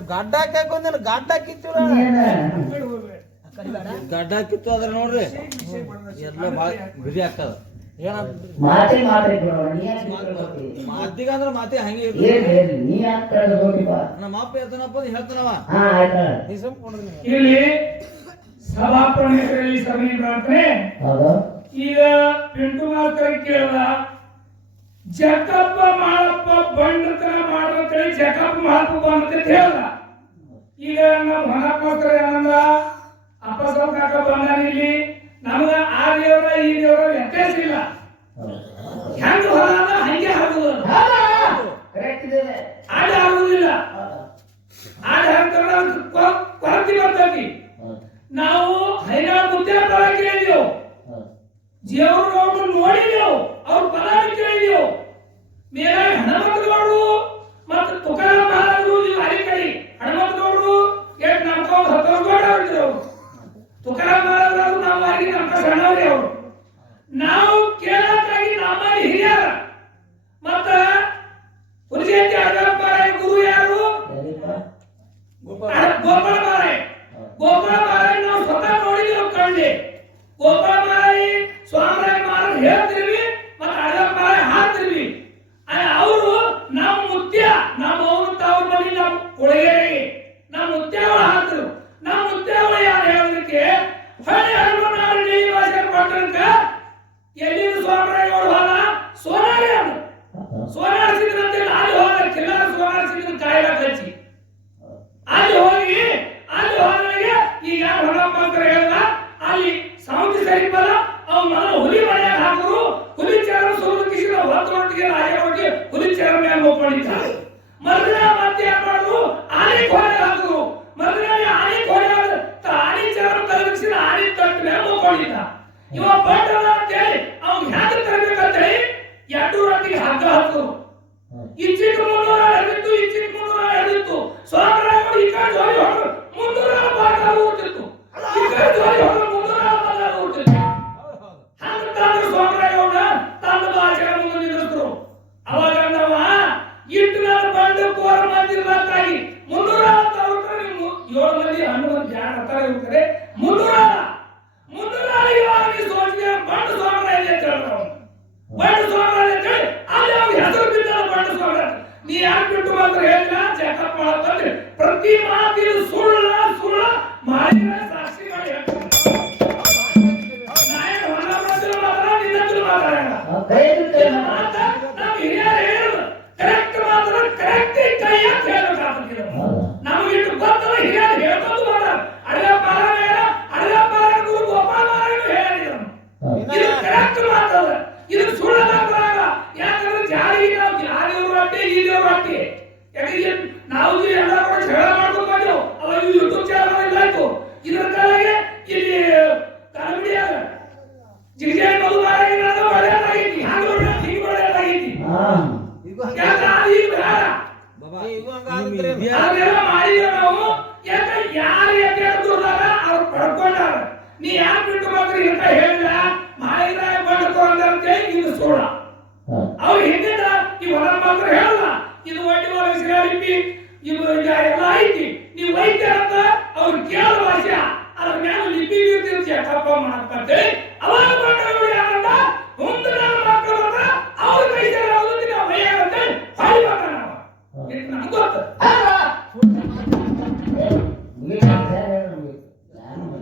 ಅದು ಗಡ್ಡ ಹಾಕೊಂದಿನ ಗಡ್ಡ ಹಾಕಿತ್ತು ಗಡ್ಡ ಹಾಕಿತ್ತು ಅದ್ರ ನೋಡ್ರಿ ಎಲ್ಲ ಬಿಡಿ ಆಗ್ತದ. ಸಭಾ ಪ್ರಮುಖರಲ್ಲಿ ನಮ್ಮ ಅಪ್ಪ ಹೇಳ್ತಾನಪ್ಪ ಹೇಳ್ತಾನವ. ಸಭೆ ಈಗ ಪಿಂಟು ಮಾತ್ರ ಕೇಳಲ್ಲ ಜಕಪ್ಪ ಮಾಡಪ್ಪ ಬಂಡತನ ಮಾಡ್ರಿ ಜಕಪ್ಪ ಮಾಡಪ್ಪ ಬಂದತೆ ಹೇಳಲ್ಲ. ಈಗ ನಮ್ಮ ಹಣ ಕೊಡ್ತಾರೆ ಏನಂದ್ರ? ಅಪ್ಪ ಸ್ವಲ್ಪ ಕಾಕ ಬಂದಾನ ಇಲ್ಲಿ. ನಮ್ಗ ಆ ದೇವ್ರ ಈ ದೇವ್ರ ವ್ಯತ್ಯಾಸ ಇಲ್ಲ. ಹೆಂಗ ಹೊಲ ಹಂಗೆ ಹಾಕುದು ಆಡ ಹಾಕುದಿಲ್ಲ ಆಡ ಹಾಕ್ತಾರ ಕೊರತಿ ಬರ್ತೈತಿ. ನಾವು ಹೈರಾಣ ಮುದ್ದೆ ಪರ ಕೇಳಿದೆವು ಜೀವನ ನೋಡಿದೆವು. ಅವ್ರ ಪದ ಮೇಲೆ ಹನುಮಂತ ಗೌಡರು ಮತ್ತು ತುಕಾರಾಮ್ ಮಹಾರಾಜರು ಇಲ್ಲಿ ಅಲ್ಲಿ ಕಡೆ ಹನುಮಂತ ಗೌಡರು ಎಷ್ಟು ನಮ್ಕೊಂಡು ಹತ್ತವ್ರು ಗೌಡ ಅವ್ರಿದ್ರು ಅವರು ತುಕಾರಾಮ್ ಮಹಾರಾಜರು ನಾವು ಅಲ್ಲಿ ನಮ್ಮ ಸಣ್ಣವ್ರಿ ಅವರು ನಾವು ಕೇಳಕ್ಕಾಗಿ ನಮ್ಮಲ್ಲಿ ಹಿರಿಯರ ಮತ್ತ ಹುಲಿಜಯಂತಿ ಅಡಗಪ್ಪ ಗುರು ಯಾರು ಗೋಪಾಲ ಮಾರಾಯ ಗೋಪಾಲ ಮಾರಾಯ ನಾವು ಸ್ವತಃ ನೋಡಿದ್ವಿ ಕಣ್ಣಿ ಗೋಪಾಲ ಉಳಗೇರಿ ನಮ್ಮ ಮುತ್ಯಾವಳ ಹಾಕರು ನಮ್ಮ ಮುತ್ಯಾವಳ ಯಾರು ಹೇಳೋದಕ್ಕೆ ಹೊಳೆ ಹನುಮನಾರು ಜೈವಾಸರ ಪಟ್ಟಣಕ್ಕ ಎಲ್ಲಿ ಸ್ವಾಮರಾಯಗಳು ಹೋದ ಸೋನಾರಿ ಅವನು ಸೋನಾರ ಸಿಗದಂತೆ ಅಲ್ಲಿ ಹೋದ ಕಿಲ್ಲಾರ ಸೋನಾರ ಸಿಗದ ಕಾಯಿಲ ಕಚ್ಚಿ ಅಲ್ಲಿ ಹೋಗಿ, ಅಲ್ಲಿ ಹೋದವನಿಗೆ ಈಗ ಯಾರು ಹೊಣಪ್ಪ ಅಂತ ಹೇಳಿದ? ಅಲ್ಲಿ ಸೌಂತಿ ಸರಿಪಲ್ಲ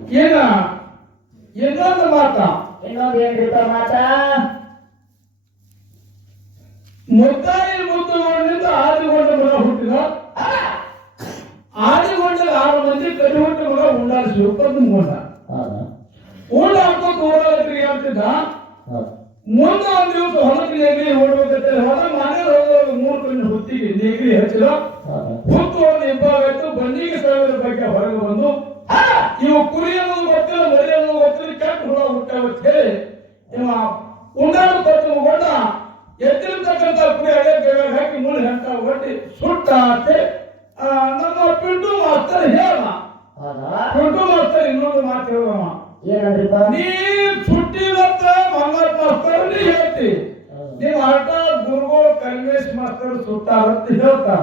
ಏನ? ಇನ್ನೊಂದು ಮಾತ? ಇನ್ನೊಂದು ಏನಿರ್ತಾರ ಮಾತ? ಮುದ್ದಾಯಿ ಮುದ್ದುಗೊಂಡಿದ್ದ ಆದಿಗೊಂಡ ಮಗ ಹುಟ್ಟಿದ? ಆದಿಗೊಂಡ ಆರು ಮಂದಿ ಕಡಿಗೊಂಡ ಮಗ ಉಂಡಾಡಿಸಿ ಒಪ್ಪಂದ ಉಂಡ ಹಾಕೋದು ಓಡಾಡ್ರಿ ಅಂತಿದ್ದ? ಮುಂದೆ ಒಂದು ದಿವಸ ಹೊಲಕ್ಕೆ ನೆಗಡಿ ಓಡಬೇಕಂತ ಹೊಲ ಮನೆ ಮೂರು ಕಣ್ಣು ಹೊತ್ತಿಗೆ ನೆಗಡಿ ಹಚ್ಚಿದ. ಇನ್ನೊಂದು ಮಾತು ಹೇಳುವ ಏನಂದ್ರಿಪ್ಪ ನೀ ಸುಟ್ಟಿ ಬರ್ತ ಮಂಗತ್ ಮಾಸ್ತರ್ ನೀ ಹೇಳ್ತಿ. ನೀವು ಹಠ ಗುರುಗಳು ಕಲ್ಮೇಶ್ ಮಾಸ್ತರ್ ಸುತ್ತಾರ ಅಂತ ಹೇಳ್ತಾರ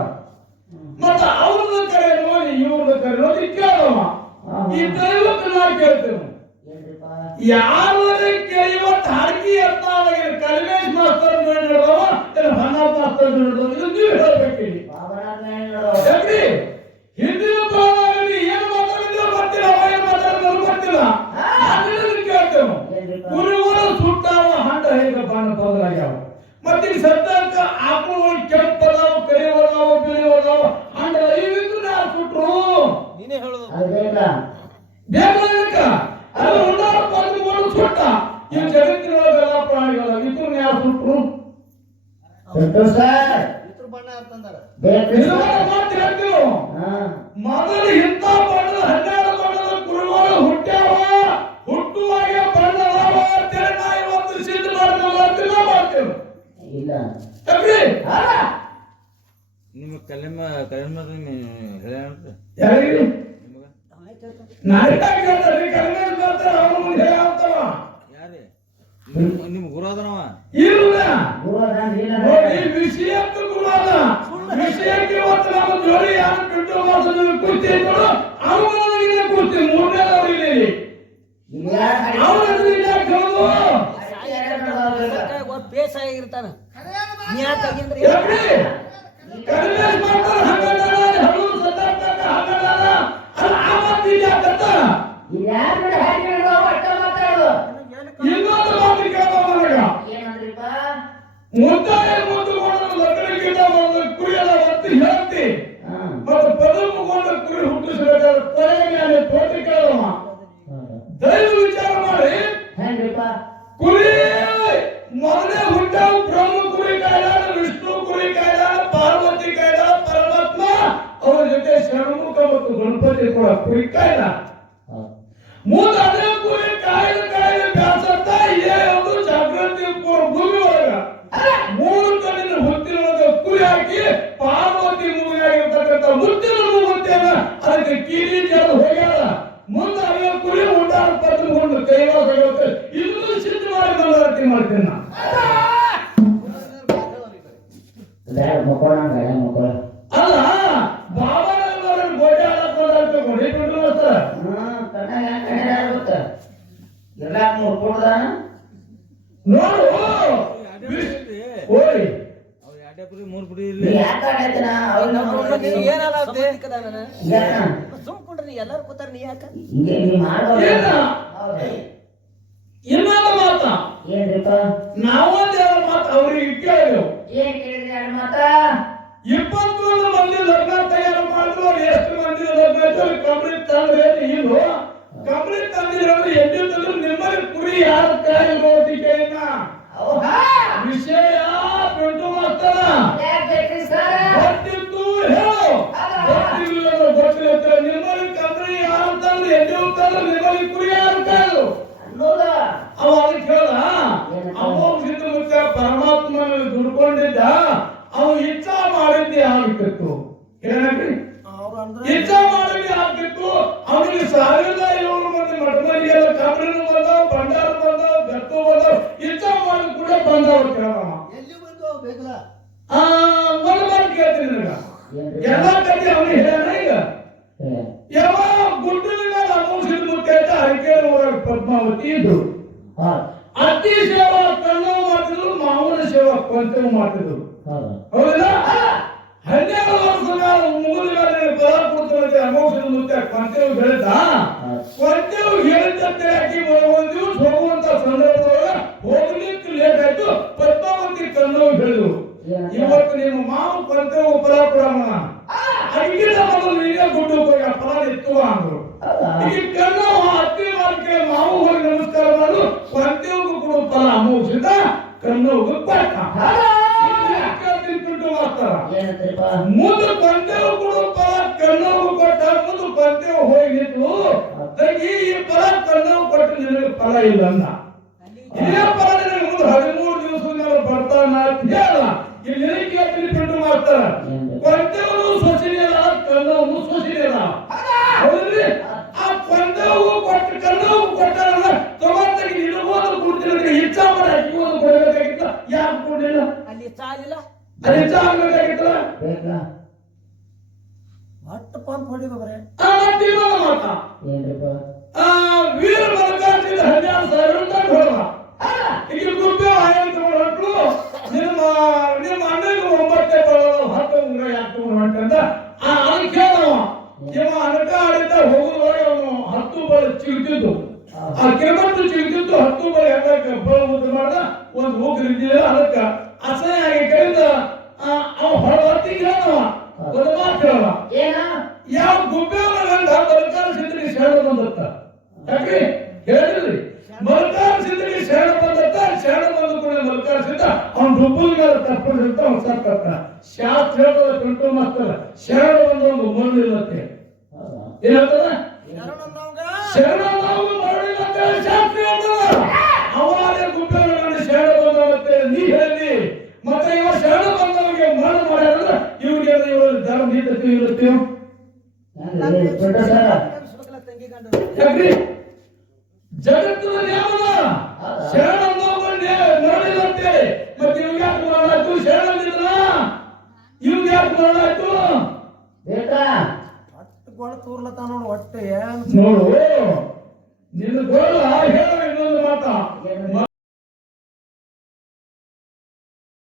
ಮತ್ತ ಅವ್ರದ ಕರೆ ನೋಡಿ ಇವ್ರದ ಕರೆ ನೋಡಿ ಕೇಳುವ ಇಬ್ಬರಿಗೂ ನಾವು ಕೇಳ್ತೇವೆ ಯಾರೇ ಕೇಳಿವ ಹಾಡ್ಗಿ ಅರ್ಥ ಆಗಿರ ಕಲ್ಮೇಶ್ ಮಾಸ್ತರ್ ನಡೆದವ ಹನ್ನಪ್ಪ ಮಾಸ್ತರ್ ನಡೆದವ ಇದು ನೀವು ಹೇಳೋದು. ಬೇಕಕ್ಕ ಅದು ಉಂಡಾರ ಪಂಚಗಳು ಸುಟ್ಟ. ಈ ಜಗತ್ತಿನೊಳಗೆಲ್ಲ ಪ್ರಾಣಿಗಳ ಇದ್ರು ಯಾರು ಸುಟ್ರು? ಇದ್ರ ಬಣ್ಣ ಅಂತಂದಾರ ಬೇಕ್ರಿ ಇದು ಸರ್ ಮಾತು ಹೇಳ್ತೀವಿ ಹಾ. ಮೊದಲು ಇಂಥ ಬಣ್ಣದ ಹನ್ನೆರಡು ಬಣ್ಣದ ಕುರಿಗಳು ಹುಟ್ಟ್ಯಾವ. ಹುಟ್ಟುವಾಗ ಬಣ್ಣ ಅದಾವ ಅಂತೇಳಿ ನಾ ಇವತ್ತು ಸಿದ್ಧ ಮಾಡ್ತೀವಿ ಅಂತಿಲ್ಲ ಮಾಡ್ತೇವೆ. ಇಲ್ಲ. ನಿಮ್ಮ ಕಲಿಮ ಕಲಿಮ ಹೇಳ್ಯಾರ ನಿಮ್ ಗುರು ಅದನವ ಇಲ್ಲ ದಾಂಡ್ ಇಲ್ಲ. ನೋಡಿ ವಿಷಯಕ್ಕೆ ಇವತ್ತು ನಮ್ಮ ಜೋಡಿ ಯಾರು ಬಿಟ್ಟು ಅವನಿಗೆ ಅವನ ಮುದ್ದಾಯ ಮುದ್ದುಕೊಂಡು ಗಿಡ ಒಂದು ಕುರಿಯಲ್ಲ ಒತ್ತಿ ಹೇಳ್ತಿ. ಮತ್ತು ಪದಮುಗೊಂಡ ಕುರಿ ಹುಟ್ಟಿಸಬೇಕಾದ್ರೆ ನಾನು ತೋಟಿ ಕೇಳಮ್ಮ. ದೈವ ವಿಚಾರ ಮಾಡಿ. ಕುರಿ ಮೊದಲೇ ಹುಟ್ಟ ಬ್ರಹ್ಮ ಕುರಿ ಕಾಯ್ದ ವಿಷ್ಣು ಕುರಿ ಕಾಯ್ದ ಪಾರ್ವತಿ ಕಾಯ್ದ ಪರಮಾತ್ಮ ಅವರ ಜೊತೆ ಷಣ್ಮುಖ ಮತ್ತು ಗಣಪತಿ ಕೂಡ ಕುರಿ ಕಾಯ್ದ. ಮುಂದೆ ಅದೇ ಕುರಿ ಕಾಯ್ದ ಅದಕ್ಕೆ ಕೀಲಿ ಹೋಗ್ಯಾರ. ಮುಂದೆ ಕುರಿ ಊಟ ಕೈವಾಸ ಹೋಗುತ್ತೆ ಇನ್ನೂ ಸಿದ್ಧ ಮಾಡಿ ಮಂಗಳಾರತಿ ಮಾಡ್ತೀನಿ ನಾ ಬ್ಯಾಡ ಮಕ್ಕೋಣ ಬೇಡ ಮಕ್ಕೋಣ ಅಲ್ಲ ಬಾಬಾ ಗೋಡೆ ಹಾಕೊಂಡಾಗ ಗೋಡೆ ಬಿಟ್ಟು ಬರ್ತಾರ ಹಾ ಕಣ್ಣಾಗ ಯಾಕೆ ಕಣ್ಣಾಗ ಆಗುತ್ತೆ ಇರ್ಲಾಕ ಮೂರು ಕೊಡ್ದಾನ ನೋಡು ಓಯ್ ಅವ್ರು ಎರಡೇ ಪುರಿ ಮೂರ್ ಪುರಿ ನೀ ಇರ್ಲಿ ಯಾಕೆ ಆಡೈತಿನ ಎಲ್ಲಾರು ಕೂತಾರ ನೀ ಯಾಕ. ಇನ್ನೊಂದು ಮಾತ ನಾವೊಂದ್ ಎರಡು ಮಾತು ಅವ್ರಿಗೆ ಕೇಳಿದೆವು ಏನ್ ಕೇಳಿದ್ರಿ ಎರಡು ಮಾತ ಇಪ್ಪತ್ತೊಂದು ಮಂದಿ ಲಗ್ನ ತಯಾರು ಮಾಡಿದ್ರು ಎಷ್ಟು ಮಂದಿ ಲಗ್ನ ತಂದ್ರೆ ಏನು ಅಂದ್ರೆ ಎದ್ದು ನಿಮ್ಮಲ್ಲಿ ಕುರಿ ಯಾರ ಇದ್ರು ಅತಿ ಅತ್ತಿ ಸೇವಾ ಕಣ್ಣು ಮಾಡ್ತಿದ್ರು ಮಾವನ ಸೇವಾ ಕೊಂತೆವು ಮಾಡ್ತಿದ್ರು. ಹೌದಾ. ಹನ್ನೆರಡು ವರ್ಷ ಮೇಲೆ ಮುಗಿದ ಮೇಲೆ ಫಲ ಕೊಡ್ತಾರೆ ಅಮೋಘದ ಮುತ್ತೆ ಕೊಂತೆವು ಬೆಳೆದ. ಹೌದು ಕೊಂತೆವು ಹೇಳಿದಂತೆ ಹಾಕಿ ಒಂದು ದಿವಸ ಹೋಗುವಂತ ಸಂದರ್ಭದೊಳಗ ಹೋಗ್ಲಿಕ್ಕೆ ಲೇಟ್ ಆಯ್ತು ಪದ್ಮಾವತಿ ಕಣ್ಣು ಬೆಳೆದು ಇವತ್ತು ನಿಮ್ಮ ಮಾವು ಕೊಂತೆವು ಫಲ ಕೊಡೋಣ ಅದಕ್ಕಿಂತ ಮೊದಲು ನೀನೇ ಗುಡ್ಡು ಹೋಗಿ ಆ ಫಲ ಎತ್ತುವ ಅಂದ್ರು. ಹೌದಾ? ನಿನಗೆ ಫಲ ಇಲ್ಲ ಅಂದ. ಇದೇ ಫಲ ನಿನಗೆ ಮುಂದೆ ಹದಿಮೂರು ದಿವಸದಿಂದ ಬರ್ತಾನ ಅಂತ ಹೇಳ. ಇಲ್ಲಿ ಕೇಳ್ತೀನಿ ಬಿಟ್ಟು ಮಾಡ್ತಾರ? ಕೊಂತೆವು ಸೊಸಿನಿಯಲ್ಲ ಕಣ್ಣವು ಸೊಸಿನಿಯಲ್ಲ ಹೌದ್ರಿ? ಆ ಕೊಂದವು ಕೊಟ್ಟ ಕಣ್ಣವು ಕೊಟ್ಟಾರಲ್ಲ ತಗೊಂಡಾಗ ಇಡಬಹುದು ಕೊಡ್ತೀನಿ ಇಚ್ಛಾ ಮಾಡಿ ಹಾಕಿಗೋದು ಕೊಡಬೇಕಾಗಿತ್ತ? ಯಾಕೆ ಕೊಡಲಿಲ್ಲ? ಅಲ್ಲಿ ಸಾಲಿಲ್ಲ ಅಲ್ಲಿ ಇಚ್ಛಾ ಆಗ್ಬೇಕಾಗಿತ್ತಲ್ಲ? ಬೇಕಾ ಒಟ್ಟು ಪಂಪ್ ಆ ಮತ್ತೆ ಏನ್ರಿಪ್ಪ? ವೀರ ಮಲ್ಲಿಕಾರ್ಜುನ ಹನ್ನೆರಡು ಸಾವಿರ ರೂಪಾಯಿ ಈಗ ಗುಬ್ಬೆ ಆಯ್ತು ಹೊರಟು ನಿಮ್ಮ ನಿಮ್ಮ ಅಣ್ಣಗೆ ಒಂಬತ್ತೇ ಬರೋದು ಹತ್ತು ಉಂಗ್ರ ಯಾಕೆ ಆ ಅದಕ್ಕೆ ಕೇಳವ ಇವ ಅನಕ ಆಡಿದ್ದ ಹೋಗುವಾಗ ಅವನು ಹತ್ತು ಬಳ ಆ ಕಿರಮತ್ತು ಚಿಗುತ್ತಿದ್ದು ಹತ್ತು ಬಳ ಹೆಂಗ ಬಳ ಮುದ್ದು ಮಾಡ್ದ. ಒಂದು ಹೋಗ್ರಿ ಇದ್ದಿಲ್ಲ ಅದಕ್ಕ ಅಸಹ್ಯ ಆಗಿ ಆ ಅವ ಹೊರ ಹೊತ್ತಿಗೆ ಹೇಳವ ಒಂದು ಮಾತು ಏನ? ಯಾವ ಗುಬ್ಬೆ ಗಂಡ ಮಲ್ಕಾರ ಸಿದ್ರಿ ಶರಣ ಬಂದತ್ತ? ಯಾಕ್ರಿ ಹೇಳಿದ್ರಿ. ಮಲ್ಕಾರ ಸಿದ್ಧರಿಗೆ ಶರಣ ಬಂದತ್ತ ಶರಣ ಬಂದ ಕೂಡ ಮಲ್ಕಾರ್ ಸಿದ್ಧ. ಅವ್ನ ಡುಬ್ಬುಲ್ ಮೇಲೆ ತಪ್ಪಿಸಿರ್ತ ಅವ್ನು ಸತ್ತ ಶಾಸ್ತ್ರ ಹೇಳ್ತದ, ಕಂಟ್ರೋಲ್ ಮಾಡ್ತಾರ ಶರಣ ಬಂದ ಒಂದು ಮಣ್ಣು ಇಲ್ಲತ್ತೆ ಶರಣ ನಾವು ಮರಳಿಲ್ಲ ಅಂತ ಶಾಸ್ತ್ರ ಹೇಳ್ತದ. ಅವಾಗೆ ಗುಬ್ಬೆ ಗಂಡ ಶರಣ ಬಂದ ಮತ್ತೆ ನೀ ಹೇಳಿ. ಮತ್ತೆ ಇವ ಶರಣ ಬಂದವನಿಗೆ ಮರಣ ಮಾಡ್ಯಾರ ಇವ್ರಿಗೆ ಇವರು ಧರ್ಮ ನೀತಿ ಇರುತ್ತೇವೆ ದೊಡ್ಡ ಸರ ತಂಗಿ ಗಂಡ ಯಾಕ್ರಿ? ಜಗತ್ತಿನ ನಿಯಮನ ಶರಣ ನೋಡಿದಂತೆ. ಮತ್ತೆ ಇವ್ಗೆ ಯಾಕೆ ಮಾಡಾಯ್ತು ಶರಣ ಇವ್ಗೆ ಯಾಕೆ ಮಾಡಾಯ್ತು ಗೊಳ ತೂರ್ಲತ್ತ ನೋಡು ಒಟ್ಟು ಏನ್ ನೋಡು ನಿನ್ನ ಗೋಳ ಹೇಳ ಇನ್ನೊಂದು ಮಾತ.